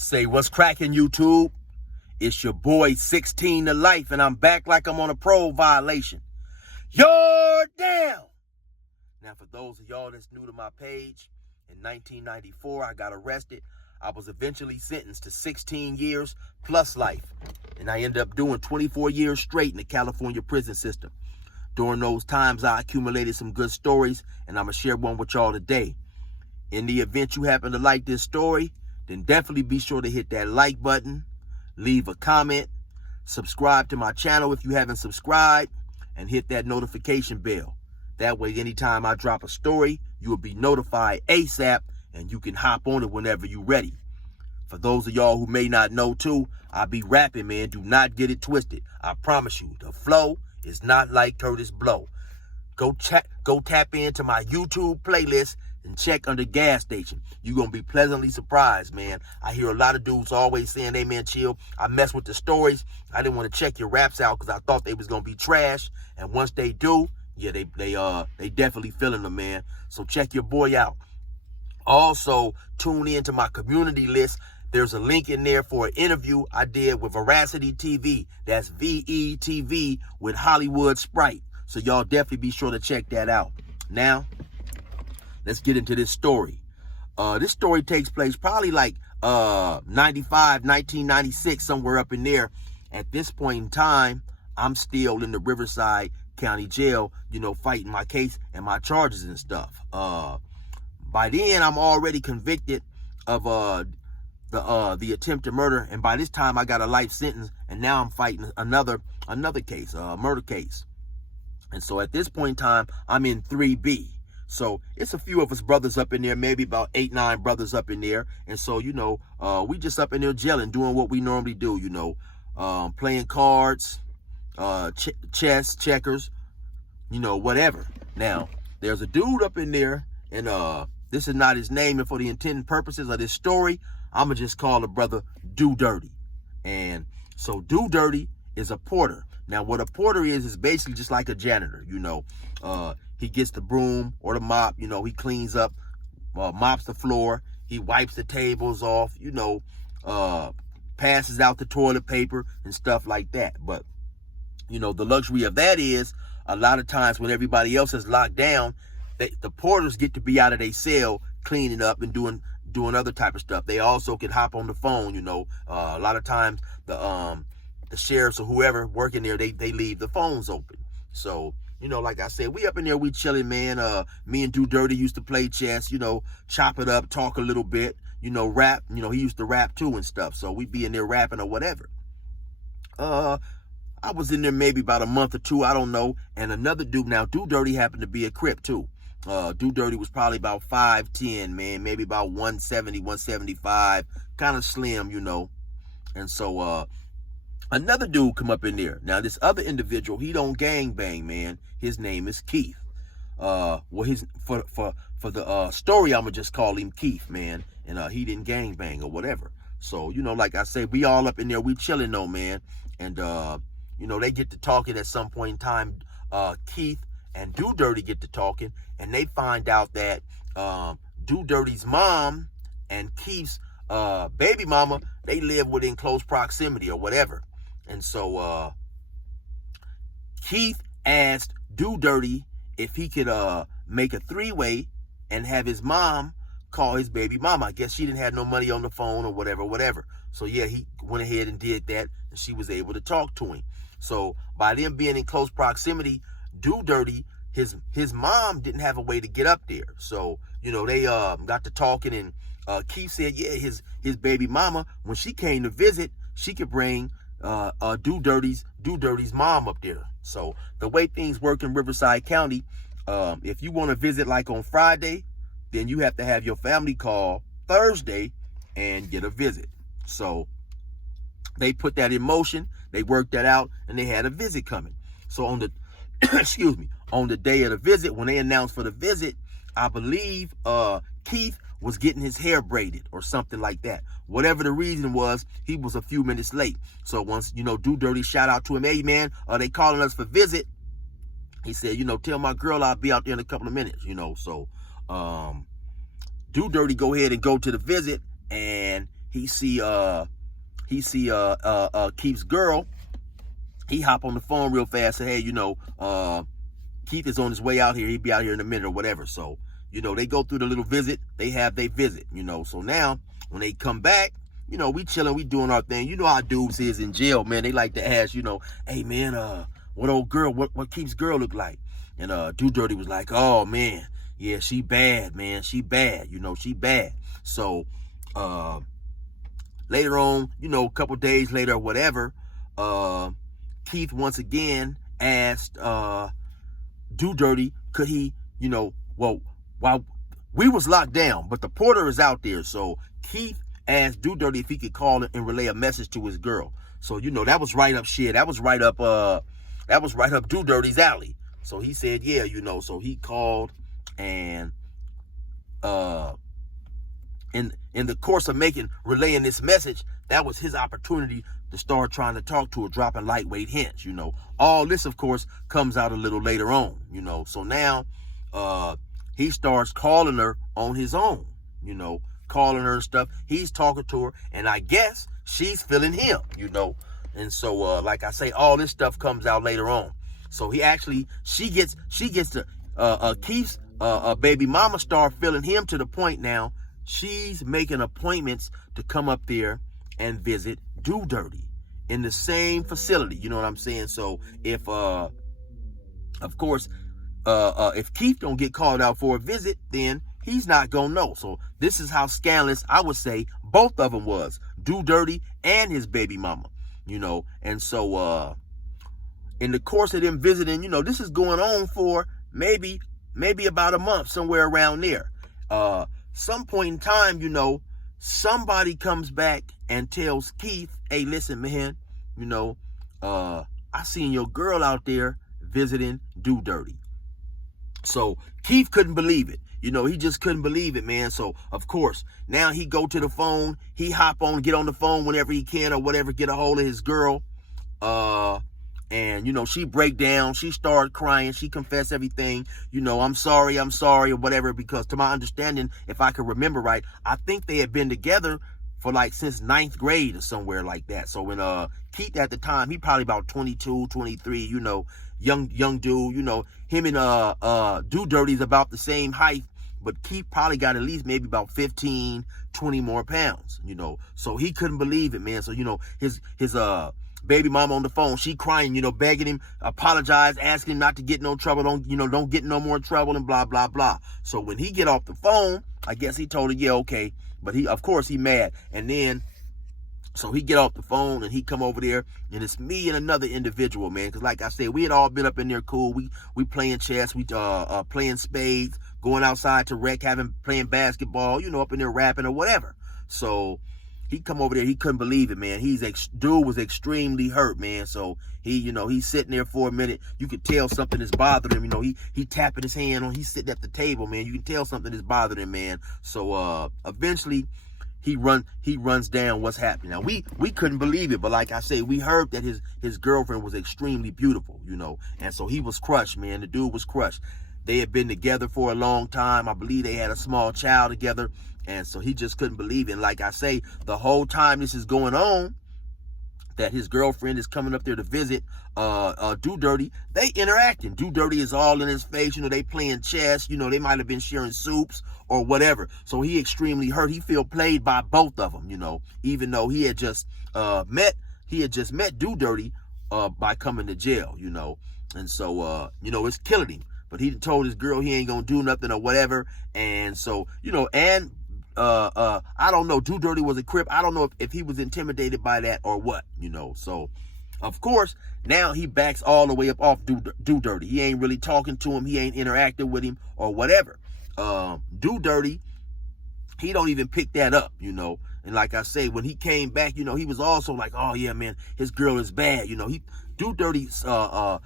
Say what's cracking, YouTube? It's your boy 16 to life, and I'm back like I'm on a parole violation. You're down. Now, for those of y'all that's new to my page, in 1994, I got arrested. I was eventually sentenced to 16 years plus life, and I ended up doing 24 years straight in the California prison system. During those times, I accumulated some good stories, and I'm going to share one with y'all today. In the event you happen to like this story, then definitely be sure to hit that like button, leave a comment, subscribe to my channel if you haven't subscribed, and hit that notification bell. That way, anytime I drop a story, you will be notified ASAP, and you can hop on it whenever you're ready. For those of y'all who may not know too, I be rapping, man. Do not get it twisted. I promise you, the flow is not like Curtis Blow. Go tap into my YouTube playlist and check under gas station. You're going to be pleasantly surprised, man. I hear a lot of dudes always saying, hey, man, chill. I mess with the stories. I didn't want to check your raps out because I thought they was going to be trash. And once they do, yeah, they definitely feeling them, man. So check your boy out. Also, tune in to my community list. There's a link in there for an interview I did with Veracity TV. That's VETV with Hollywood Sprite. So y'all definitely be sure to check that out. Now, let's get into this story. This story takes place probably like 1996, somewhere up in there. At this point in time, I'm still in the Riverside County Jail, fighting my case and my charges and stuff. By then, I'm already convicted of the attempted murder, and by this time, I got a life sentence, and now I'm fighting another case, a murder case. And so at this point in time, I'm in 3B. So it's a few of us brothers up in there, maybe about 8, 9 brothers up in there. And so, we just up in there gelling, doing what we normally do, playing cards, chess, checkers, whatever. Now, there's a dude up in there, and this is not his name, and for the intended purposes of this story, I'm going to just call the brother Do Dirty. And so Do Dirty is a porter. Now, what a porter is basically just like a janitor, He gets the broom or the mop, he cleans up, mops the floor, he wipes the tables off, passes out the toilet paper and stuff like that. But, the luxury of that is a lot of times when everybody else is locked down, the porters get to be out of their cell cleaning up and doing other type of stuff. They also can hop on the phone, a lot of times the sheriffs or whoever working there, they leave the phones open. So, like I said, we up in there, we chilling, man. Me and Do Dirty used to play chess, chop it up, talk a little bit, rap. He used to rap too and stuff. So we be in there rapping or whatever. I was in there maybe about a month or two, I don't know. And another dude, now Do Dirty happened to be a Crip too. Do Dirty was probably about 5'10", man, maybe about 170, 175, kind of slim, And so, another dude come up in there. Now, this other individual, he don't gang bang, man. His name is Keith. For the story, I'ma just call him Keith, man. And he didn't gang bang or whatever. So, like I say, we all up in there, we chilling though, man. And they get to talking at some point in time. Keith and Do Dirty get to talking, and they find out that Do Dirty's mom and Keith's baby mama, they live within close proximity or whatever. And so Keith asked Do Dirty if he could make a 3-way and have his mom call his baby mama. I guess she didn't have no money on the phone or whatever. So yeah, he went ahead and did that, and she was able to talk to him. So by them being in close proximity, Do Dirty, his mom didn't have a way to get up there. So, they got to talking, and Keith said, yeah, his baby mama, when she came to visit, she could bring Do Dirty's mom up there. So the way things work in Riverside County, if you want to visit like on Friday, then you have to have your family call Thursday and get a visit. So they put that in motion, they worked that out, and they had a visit coming. So on the on the day of the visit, when they announced for the visit, I believe Keith was getting his hair braided or something like that. Whatever the reason was, he was a few minutes late. So once, Do Dirty, shout out to him, hey man, they calling us for visit. He said, tell my girl I'll be out there in a couple of minutes, So Do Dirty go ahead and go to the visit, and he see Keith's girl. He hop on the phone real fast, say, hey, Keith is on his way out here. He'll be out here in a minute or whatever. So, they go through the little visit. They have their visit, So now, when they come back, we chilling, we doing our thing. You know how dudes is in jail, man. They like to ask, hey, man, what old girl, what Keith's girl look like? And Do Dirty was like, oh, man, yeah, she bad, man. She bad, she bad. So, later on, a couple days later or whatever, Keith once again asked Do Dirty, could he, while we was locked down, but the porter is out there. So Keith asked Do Dirty if he could call and relay a message to his girl. So, that was right up shit. That was right up Do Dirty's alley. So he said, yeah, so he called, and in the course of relaying this message, that was his opportunity to start trying to talk to her, dropping lightweight hints, All this, of course, comes out a little later on, So now he starts calling her on his own, calling her and stuff. He's talking to her, and I guess she's feeling him, And so, like I say, all this stuff comes out later on. So she gets to Keith's baby mama start feeling him to the point now she's making appointments to come up there and visit Do Dirty in the same facility. You know what I'm saying? So if, of course, if Keith don't get called out for a visit, then he's not gonna know. So this is how scandalous, I would say, both of them was, Do Dirty and his baby mama, And so in the course of them visiting, this is going on for maybe about a month, somewhere around there. Some point in time, somebody comes back and tells Keith, hey, listen, man, I seen your girl out there visiting Do Dirty. So Keith couldn't believe it. He just couldn't believe it, man. So, of course, now he go to the phone. He hop on, get on the phone whenever he can or whatever, get a hold of his girl. And, she break down. She started crying. She confessed everything. I'm sorry or whatever, because to my understanding, if I can remember right, I think they had been together for since 9th grade or somewhere like that. So when Keith at the time, he probably about 22, 23, young dude, him and Do Dirty's about the same height, but Keith probably got at least maybe about 15, 20 more pounds, So he couldn't believe it, man. So, his baby mama on the phone, she crying, begging him, apologize, asking him not to get no trouble, don't get no more trouble, and blah, blah, blah. So when he get off the phone, I guess he told her, yeah, okay. But of course, he mad. And then, so he get off the phone and he come over there, and it's me and another individual, man. Because like I said, we had all been up in there cool. We playing chess, we playing spades, going outside to rec, playing basketball, up in there rapping or whatever. So he come over there, he couldn't believe it, man. Dude was extremely hurt, man. So he's sitting there for a minute. You could tell something is bothering him. He tapping his hand on, he's sitting at the table, man. You can tell something is bothering him, man. So eventually he runs down what's happening. Now we couldn't believe it, but like I say, we heard that his girlfriend was extremely beautiful, and so he was crushed, man. The dude was crushed. They had been together for a long time. I believe they had a small child together. And so he just couldn't believe it. And like I say, the whole time this is going on, that his girlfriend is coming up there to visit Do Dirty, they interacting. Do Dirty is all in his face. they playing chess. They might have been sharing soups or whatever. So he extremely hurt. He feel played by both of them, even though he had just met Do Dirty by coming to jail, And so, it's killing him. But he told his girl he ain't gonna do nothing or whatever. And so, I don't know. Do Dirty was a Crip. I don't know if he was intimidated by that or what, So, of course, now he backs all the way up off Do Dirty. He ain't really talking to him. He ain't interacting with him or whatever. Do Dirty, he don't even pick that up, And like I say, when he came back, he was also like, oh yeah, man, his girl is bad. Do Dirty saw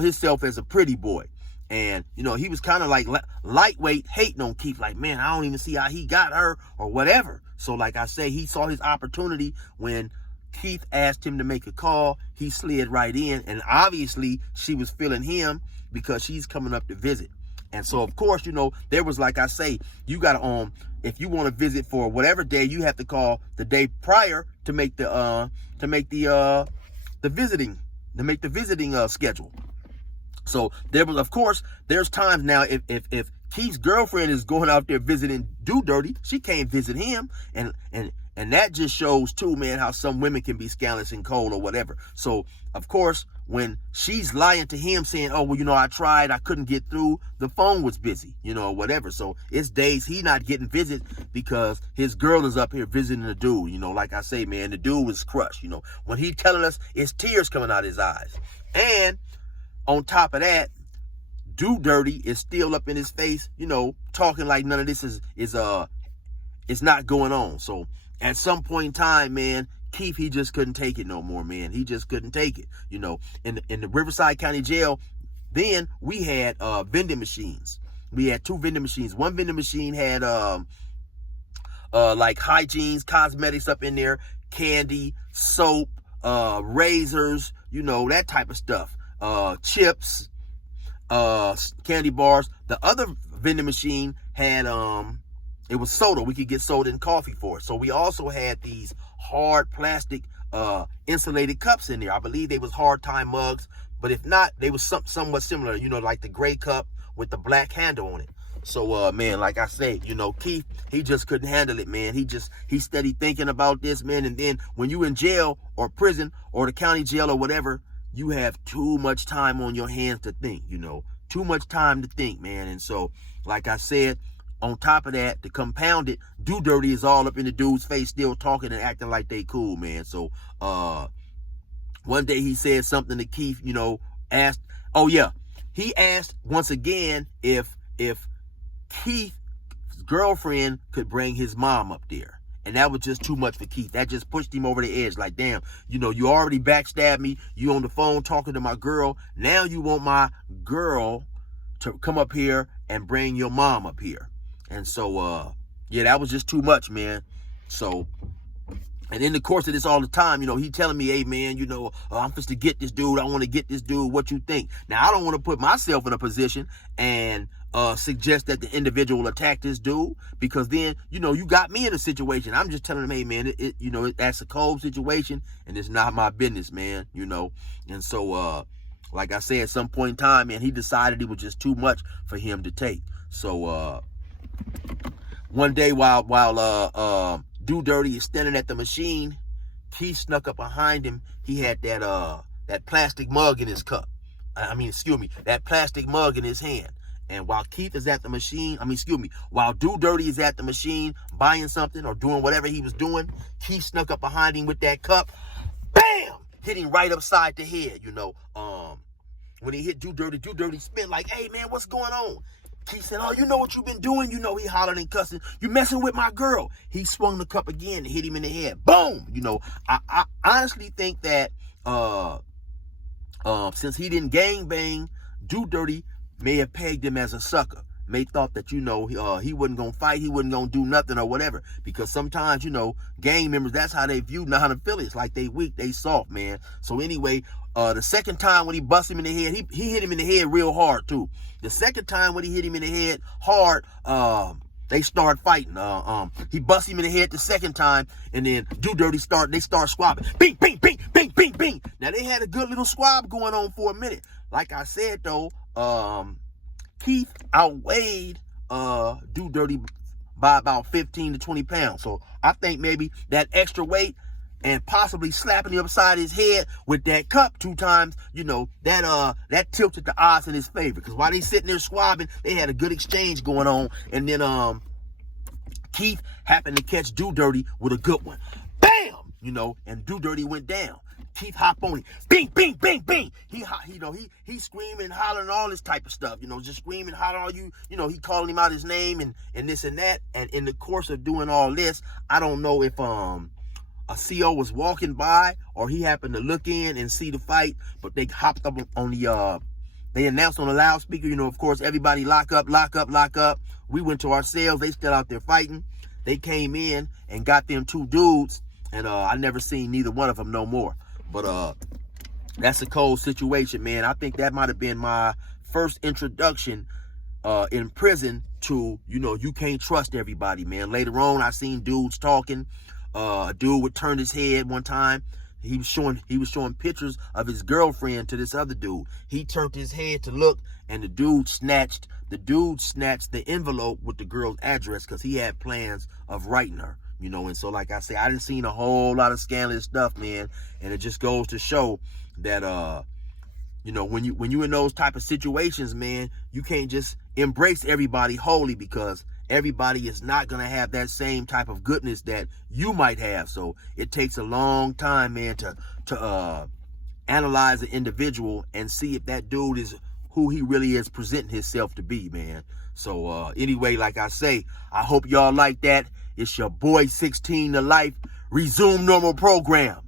himself as a pretty boy. And, he was kind of like lightweight hating on Keith. Like, man, I don't even see how he got her or whatever. So like I say, he saw his opportunity when Keith asked him to make a call. He slid right in. And obviously she was feeling him because she's coming up to visit. And so, of course, you know, there was, like I say, you got to, if you want to visit for whatever day, you have to call the day prior to make the visiting schedule. So there was, of course, there's times now if Keith's girlfriend is going out there visiting Do Dirty, she can't visit him, and that just shows too, man, how some women can be scandalous and cold or whatever. So of course, when she's lying to him saying, oh, well, you know, I tried, I couldn't get through, the phone was busy, you know, whatever. So it's days he not getting visits because his girl is up here visiting the dude. You know, like I say, man, the dude was crushed. You know, when he telling us, it's tears coming out his eyes. And on top of that, Do Dirty is still up in his face, you know, talking like none of this is not going on. So at some point in time, man, Keith, he just couldn't take it no more, man. He just couldn't take it. You know, in the Riverside County Jail, then we had vending machines. We had 2 vending machines. One vending machine had like hygienes, cosmetics up in there, candy, soap, razors, you know, that type of stuff. Chips, candy bars. The other vending machine had it was soda. We could get soda and coffee for it. So we also had these hard plastic insulated cups in there. I believe they was hard time mugs, but if not, they was somewhat similar, you know, like the gray cup with the black handle on it. So man, like I say, you know, Keith, he just couldn't handle it, man. He steady thinking about this, man. And then when you in jail or prison or the county jail or whatever, you have too much time on your hands to think, you know, too much time to think, man. And so, like I said, on top of that, to compound it, Do Dirty is all up in the dude's face, still talking and acting like they cool, man. So, one day he said something to Keith, you know, asked, oh yeah, he asked once again if Keith's girlfriend could bring his mom up there. And that was just too much for Keith. That just pushed him over the edge. Like, damn, you know, you already backstabbed me. You on the phone talking to my girl. Now you want my girl to come up here and bring your mom up here. And so, yeah, that was just too much, man. So, and in the course of this all the time, you know, he telling me, hey, man, you know, I'm supposed to get this dude. I want to get this dude. What you think? Now, I don't want to put myself in a position and suggest that the individual attack this dude, because then, you know, you got me in a situation. I'm just telling him, hey, man, you know, that's a cold situation and it's not my business, man, you know. And so, like I said, at some point in time, man, he decided it was just too much for him to take. So, one day while Do Dirty is standing at the machine, Keith snuck up behind him. He had that plastic mug in his cup. That plastic mug in his hand. And while Keith is at the machine, while Do Dirty is at the machine buying something or doing whatever he was doing, Keith snuck up behind him with that cup. Bam! Hit him right upside the head, you know. When he hit Do Dirty spit like, hey, man, what's going on? Keith said, oh, you know what you've been doing? You know, he hollered and cussing. You messing with my girl. He swung the cup again and hit him in the head. Boom! You know, I honestly think that since he didn't gangbang, Do Dirty may have pegged him as a sucker. May thought that, you know, he wasn't going to fight. He wasn't going to do nothing or whatever. Because sometimes, you know, gang members, that's how they view non-affiliates. Like they weak, they soft, man. So anyway, the second time when he bust him in the head, he hit him in the head real hard too. The second time when he hit him in the head hard, they start fighting. He bust him in the head the second time, and then Do Dirty they start squabbing. Bing, bing, bing, bing, bing, bing. Now they had a good little squab going on for a minute. Like I said though, Keith outweighed Do Dirty by about 15 to 20 pounds. So I think maybe that extra weight and possibly slapping him upside his head with that cup 2 times, you know, that tilted the odds in his favor. Because while they sitting there squabbing, they had a good exchange going on. And then Keith happened to catch Do Dirty with a good one. Bam! You know, and Do Dirty went down. Keith hop on him. Bing, bing, bing, bing. He screaming, hollering, all this type of stuff. You know, just screaming, hollering, all you know, he calling him out his name and this and that. And in the course of doing all this, I don't know if a CO was walking by or he happened to look in and see the fight, but they hopped up on the they announced on the loudspeaker, you know, of course, everybody lock up, lock up, lock up. We went to our cells. They still out there fighting. They came in and got them 2 dudes, and I never seen neither one of them no more. But that's a cold situation, man. I think that might have been my first introduction in prison to, you can't trust everybody, man. Later on, I seen dudes talking. A dude would turn his head one time. He was showing pictures of his girlfriend to this other dude. He turned his head to look, and the dude snatched the envelope with the girl's address because he had plans of writing her. And so like I say, I done seen a whole lot of scandalous stuff, man. And it just goes to show that when you in those type of situations, man, you can't just embrace everybody wholly, because everybody is not going to have that same type of goodness that you might have. So it takes a long time, man, to analyze an individual and see if that dude is who he really is presenting himself to be, man. So anyway, like I say, I hope y'all like that. It's your boy 16 to Life. Resume normal program.